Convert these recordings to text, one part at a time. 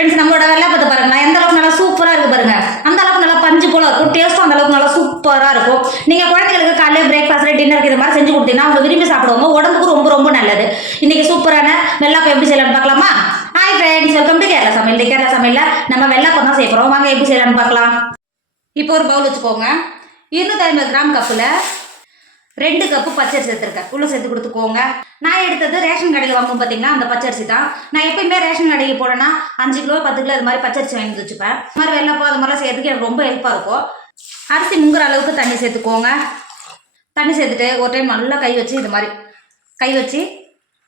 Friends நம்மளோட வெள்ளாப்பத்தை பாருங்க எந்த அளவுக்கு நல்லா சூப்பராக இருக்குது பாருங்க. அந்த அளவுக்கு நல்லா பஞ்சு போல இருக்கும். டேஸ்ட்டும் அந்த அளவுக்கு நல்லா சூப்பராக இருக்கும். நீங்கள் குழந்தைகளுக்கு காலையில் பிரேக்ஃபாஸ்ட் டின்னருக்கு இது மாதிரி செஞ்சு கொடுத்தீங்கன்னா அவங்க விரும்பி சாப்பிடுவாங்க. உடம்புக்கு ரொம்ப ரொம்ப நல்லது. இன்னைக்கு சூப்பரான வெள்ளாப்பம் எப்படி செய்யலாம்னு பார்க்கலாமா? Hi friends, welcome to Kerala சமையல். கேரளா சமையலில் நம்ம வெள்ளாப்பம் தான் செய்ய போகிறோம். வாங்க எப்படி செய்யலாம்னு பார்க்கலாம். இப்போ ஒரு பவுல் வச்சுக்கோங்க. 250 கிராம் கப்பில் 2 கப்பு பச்சரிசி சேர்த்துருக்கேன். உள்ளே சேர்த்து கொடுத்துக்கோங்க. நான் எடுத்தது ரேஷன் கடையில் வாங்கும் பார்த்தீங்கன்னா அந்த பச்சரிசி தான். நான் எப்பயுமே ரேஷன் கடைக்கு போனேன்னா 5 கிலோ 10 கிலோ இது மாதிரி பச்சரிசி வாங்கி வச்சுப்பேன். இது மாதிரி வெள்ளாப்பம் அது மாதிரிலாம் செய்யறதுக்கு எனக்கு ரொம்ப ஹெல்ப்பாக இருக்கும். அரிசி முங்குற அளவுக்கு தண்ணி சேர்த்துக்கோங்க. தண்ணி சேர்த்துட்டு ஒரு டைம் நல்லா கை வச்சு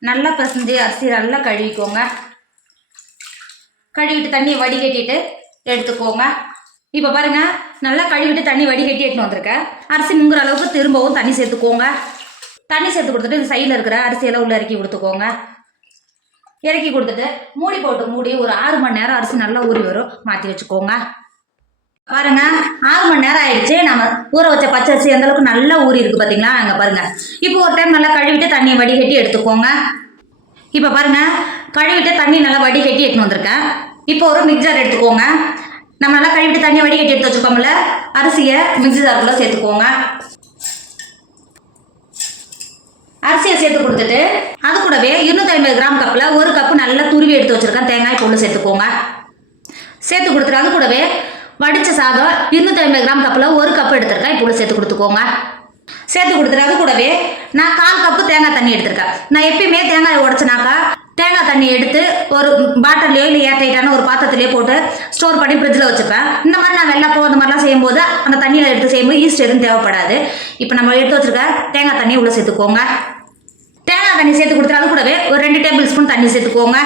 நல்லா பிசைஞ்சு அரிசி நல்லா கழுவிக்கோங்க. கழுவிட்டு தண்ணியை வடிகட்டிட்டு எடுத்துக்கோங்க. இப்போ பாருங்கள், நல்லா கழுவிட்டு தண்ணி வடிகட்டி எடுத்துன்னு வந்திருக்கேன். அரிசி முங்குற அளவுக்கு திரும்பவும் தண்ணி சேர்த்துக்கோங்க. தண்ணி சேர்த்து கொடுத்துட்டு இந்த சைடில் இருக்கிற அரிசியெல்லாம் உள்ளே இறக்கி கொடுத்துக்கோங்க. இறக்கி கொடுத்துட்டு மூடி ஒரு 6 மணி நேரம் அரிசி நல்லா ஊறி வரும். மாற்றி வச்சுக்கோங்க. பாருங்க, 6 மணி நேரம் ஆயிடுச்சு. நம்ம ஊற வச்ச பச்சரிசி எந்த அளவுக்கு நல்லா ஊறி இருக்கு பார்த்தீங்களா? அங்கே பாருங்க. இப்போ ஒரு டைம் நல்லா கழுவிட்டு தண்ணியை வடிகட்டி எடுத்துக்கோங்க. இப்போ பாருங்க, கழுவிட்டு தண்ணி நல்லா வடிகட்டி எடுத்துன்னு வந்திருக்கேன். இப்போ ஒரு மிக்சர் எடுத்துக்கோங்க. நம்ம நல்லா கழுவிட்டு தண்ணியை வடிகட்டி எடுத்து வச்சுக்கோங்கள, அரிசியை மிக்ஸி ஜாருக்குள்ள சேர்த்துக்கோங்க. அரிசியை சேர்த்து கொடுத்துட்டு அது கூடவே 250 கிராம் கப்பில் 1 கப்பு நல்லா துருவி எடுத்து வச்சிருக்கேன் தேங்காய் பொருள் சேர்த்துக்கோங்க. சேர்த்து கொடுத்துட்டு அது கூடவே வடித்த சாதம் 250 கிராம் கப்பில் 1 கப்பு எடுத்துருக்கேன். இப்போ சேர்த்து கொடுத்துக்கோங்க. சேர்த்து கொடுத்துட்டு அது கூடவே நான் 1/4 கப்பு தேங்காய் தண்ணி எடுத்திருக்கேன். நான் எப்பயுமே தேங்காய் உடச்சினாக்கா தேங்காய் தண்ணி எடுத்து ஒரு பாட்டிலையோ இல்லை ஏர்டைட்டான ஒரு பாத்திரத்திலேயே போட்டு ஸ்டோர் பண்ணி ஃப்ரிட்ஜில் வச்சுப்பேன். இந்த மாதிரி நான் வெள்ளாப்பம் அந்த மாதிரிலாம் செய்யும்போது அந்த தண்ணியில் எடுத்து செய்யும்போது ஈஸ்ட் எதுவும் தேவைப்படாது. இப்போ நம்ம எடுத்து வச்சுருக்க தேங்காய் தண்ணி உள்ளே சேர்த்துக்கோங்க. தேங்காய் தண்ணி சேர்த்து கொடுத்துட்டு அது கூடவே ஒரு 2 டேபிள் ஸ்பூன் தண்ணி சேர்த்துக்கோங்க.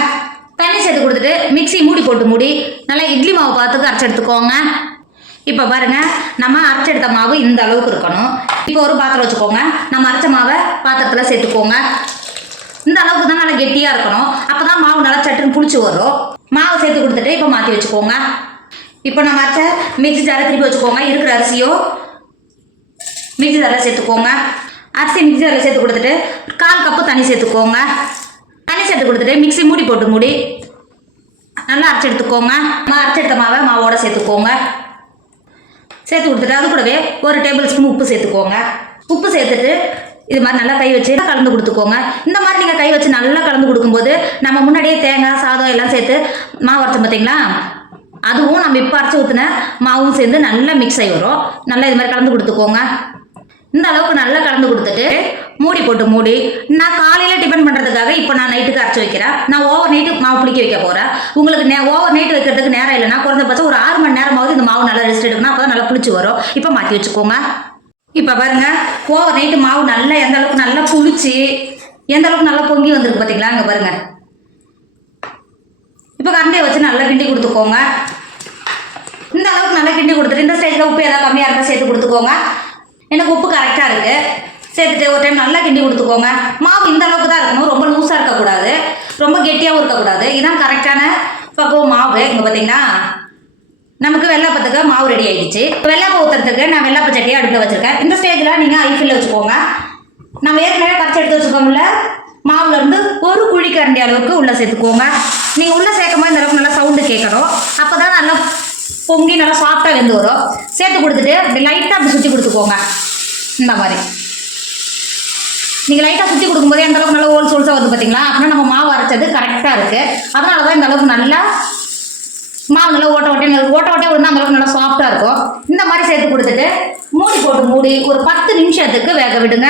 தண்ணி சேர்த்து கொடுத்துட்டு மிக்ஸி மூடி நல்லா இட்லி மாவு பார்த்துக்கு அரைச்சி எடுத்துக்கோங்க. இப்போ பாருங்கள், நம்ம அரைச்சி எடுத்த மாவு இந்த அளவுக்கு இருக்கணும். இப்போ ஒரு பாத்திரம் வச்சுக்கோங்க. நம்ம அரைச்ச மாவை பாத்திரத்தில் சேர்த்துக்கோங்க. இந்த அளவுக்கு தான் நல்லா கெட்டியாக இருக்கணும். அப்போ தான் மாவு நல்லா சட்டுன்னு புளிச்சு வரும். மாவை சேர்த்து கொடுத்துட்டு இப்போ மாற்றி வச்சுக்கோங்க. இப்போ நம்ம அரைச்ச மிக்ஸி ஜாரை திருப்பி வச்சுக்கோங்க. இருக்கிற அரிசியோ மிக்ஸி ஜாரில் சேர்த்துக்கோங்க. அரிசி மிக்ஸி ஜாரில் சேர்த்து கொடுத்துட்டு 1/4 கப்பு தண்ணி சேர்த்துக்கோங்க. தண்ணி சேர்த்து கொடுத்துட்டு மிக்ஸி மூடி நல்லா அரைச்சி எடுத்துக்கோங்க. அரைச்சி எடுத்த மாவோட சேர்த்துக்கோங்க. சேர்த்து கொடுத்துட்டு அது கூடவே ஒரு டேபிள் ஸ்பூன் உப்பு சேர்த்துக்கோங்க. உப்பு சேர்த்துட்டு இது மாதிரி நல்லா கை வச்சு கலந்து கொடுத்துக்கோங்க. இந்த மாதிரி நீங்கள் கை வச்சு நல்லா கலந்து கொடுக்கும்போது நம்ம முன்னாடியே தேங்காய் சாதம் எல்லாம் சேர்த்து மாவு அரைச்சோம் பார்த்தீங்களா, அதுவும் நம்ம இப்போ அரைச்சி ஊற்றின மாவும் சேர்ந்து நல்லா மிக்ஸ் ஆகி வரும். நல்லா இது மாதிரி கலந்து கொடுத்துக்கோங்க. இந்த அளவுக்கு நல்லா கலந்து கொடுத்துட்டு மூடி நான் காலையில் டிஃபன் பண்ணுறதுக்காக இப்போ நான் நைட்டுக்கு அரைச்சி வைக்கிறேன். நான் ஓவர் நைட்டு மாவு புளிக்க வைக்க போகிறேன். உங்களுக்கு ஓவர் நைட்டு வைக்கிறதுக்கு நேரம் இல்லைன்னா குறைஞ்சபட்சம் ஒரு 6 மணி நேரமாவது இந்த மாவு நல்லா ரெஸ்ட் எடுக்கணும். அப்போ தான் நல்லா புளிச்சு வரும். இப்போ மாற்றி வச்சுக்கோங்க. இப்போ பாருங்க, ஓவர் நைட்டு மாவு நல்லா எந்த அளவுக்கு நல்லா புளிச்சு எந்த அளவுக்கு நல்லா பொங்கி வந்திருக்கு பார்த்தீங்களா? அங்கே பாருங்க. இப்போ கரண்டியை வச்சு நல்லா கிண்டி கொடுத்துக்கோங்க. இந்த அளவுக்கு நல்லா கிண்டி கொடுத்துட்டு இந்த ஸ்டேஜில் உப்பு ஏதாவது கம்மியாக இருந்தால் சேர்த்து கொடுத்துக்கோங்க. எனக்கு உப்பு கரெக்டாக இருக்குது. சேர்த்துட்டு ஒரு டைம் நல்லா கிண்டி கொடுத்துக்கோங்க. மாவு இந்த அளவுக்கு தான் இருக்கணும். ரொம்ப லூஸாக இருக்கக்கூடாது, ரொம்ப கெட்டியாகவும் இருக்கக்கூடாது. இதுதான் கரெக்டான பக்குவம் மாவு. இங்கே பார்த்தீங்கன்னா நமக்கு வெள்ளாப்பத்துக்கு மாவு ரெடி ஆகிடுச்சு. வெள்ளாப்பம் ஊற்றுறதுக்கு நான் வெள்ளாப்ப சட்டியை அடுப்பில் வச்சுருக்கேன். இந்த ஸ்டேஜில் நீங்கள் ஐஃபில் வச்சுக்கோங்க. நம்ம ஏற்கனவே கரைச்சி எடுத்து வச்சுக்கோங்கள மாவுலேருந்து ஒரு குழி கரண்டி அளவுக்கு உள்ளே சேர்த்துக்கோங்க. நீங்கள் உள்ளே சேர்க்கும்போது இந்த அளவுக்கு நல்லா சவுண்டு கேட்கணும். அப்போ தான் நல்லா பொங்கி நல்லா சாஃப்டாக வெந்து வரும். சேர்த்து கொடுத்துட்டு அப்படி லைட்டாக அப்படி சுற்றி கொடுத்துக்கோங்க. இந்த மாதிரி நீங்கள் லைட்டாக சுற்றி கொடுக்கும்போது எந்த அளவுக்கு நல்லா ஹோல்ஸாக வருது பார்த்தீங்களா? அப்படின்னா நம்ம மாவு அரைச்சது கரெக்டாக இருக்குது. அதனால தான் இந்த அளவுக்கு நல்லா மாவு நல்லா ஓட்ட விழுந்தால் அந்த அளவுக்கு நல்லா சாஃப்டாக இருக்கும். இந்த மாதிரி சேர்த்து கொடுத்துட்டு மூடி ஒரு 10 நிமிஷத்துக்கு வேக விடுங்க.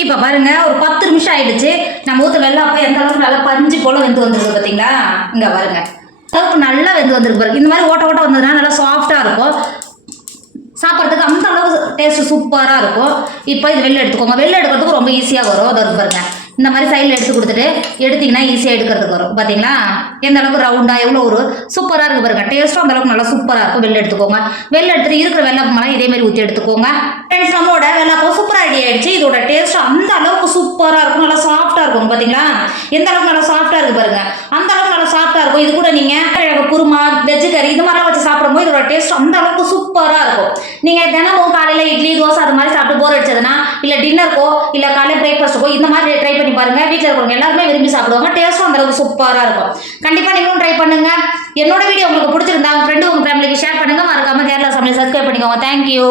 இப்போ பாருங்க, ஒரு 10 நிமிஷம் ஆயிடுச்சு. நம்ம ஊற்ற வெள்ளாப்பம் எந்த அளவுக்கு நல்லா பஞ்சு போல் வெந்து வந்துருக்கு பார்த்தீங்களா? இங்கே பாருங்க, அளவுக்கு நல்லா வெந்து வந்துருக்கு பாருங்க. இந்த மாதிரி ஓட்ட வந்ததுன்னா நல்லா சாஃப்டாக இருக்கும். சாப்பிட்றதுக்கு அந்த அளவுக்கு டேஸ்ட்டு சூப்பராக இருக்கும். இப்போ இது வெளில எடுத்துக்கோங்க. வெளில எடுக்கிறதுக்கு ரொம்ப ஈஸியாக வரும். அதை பாருங்க, இந்த மாதிரி சைடில் எடுத்து கொடுத்துட்டு எடுத்திங்கன்னா ஈஸியாக எடுக்கிறதுக்கு வரும். பார்த்தீங்களா எந்த அளவுக்கு ரவுண்டாக எவ்வளோ ஒரு சூப்பராக இருக்குது பாருங்க. டேஸ்ட்டும் அந்த அளவுக்கு நல்லா சூப்பராக இருக்கும். வெளில எடுத்துக்கோங்க. வெளில எடுத்துகிட்டு இருக்கிற வெள்ளாப்பமெல்லாம் இதேமாதிரி ஊற்றி எடுத்துக்கோங்க. ஃப்ரெண்ட்ஸ், நம்மளோட வெள்ளாப்பம் சூப்பராக ரெடி ஆகிடுச்சு. இதோட டேஸ்ட்டும் அந்த அளவுக்கு சூப்பராக இருக்கும். நல்லா சாஃப்டாக இருக்கும். பார்த்தீங்களா எந்த அளவுக்கு நல்லா சாஃப்டாக இருக்குது பாருங்க. அந்த அளவுக்கு நல்லா சாஃப்டாக இருக்கும். இது கூட நீங்கள் குருமா வெஜ்ஜு கறி இது மாதிரிலாம் வச்சு சாப்பிடும்போது இதோட டேஸ்ட் அந்த அளவுக்கு சூப்பராக இருக்கும். நீங்கள் தினமும் காலையில் இட்லி தோசை அது மாதிரி சாப்பிட்டு போர் அடிச்சதுன்னா இல்லை டின்னருக்கோ இல்லை காலையில் பிரேக்ஃபாஸ்ட்டுக்கோ இந்த மாதிரி ட்ரை பண்ணி பாருங்கள். வீட்டில் இருக்கிறவங்க எல்லாருமே விரும்பி சாப்பிடுவாங்க. டேஸ்ட்டும் அந்த அளவுக்கு சூப்பராக இருக்கும். கண்டிப்பாக நீங்களும் ட்ரை பண்ணுங்க. என்னோட வீடியோ உங்களுக்கு பிடிச்சிருந்தா உங்கள் ஃப்ரெண்டு உங்கள் ஃபேமிலிக்கு ஷேர் பண்ணுங்க. மறக்காம கேரளா சமையல் சப்ஸ்கிரைப் பண்ணிக்கோங்க. தேங்க்யூ.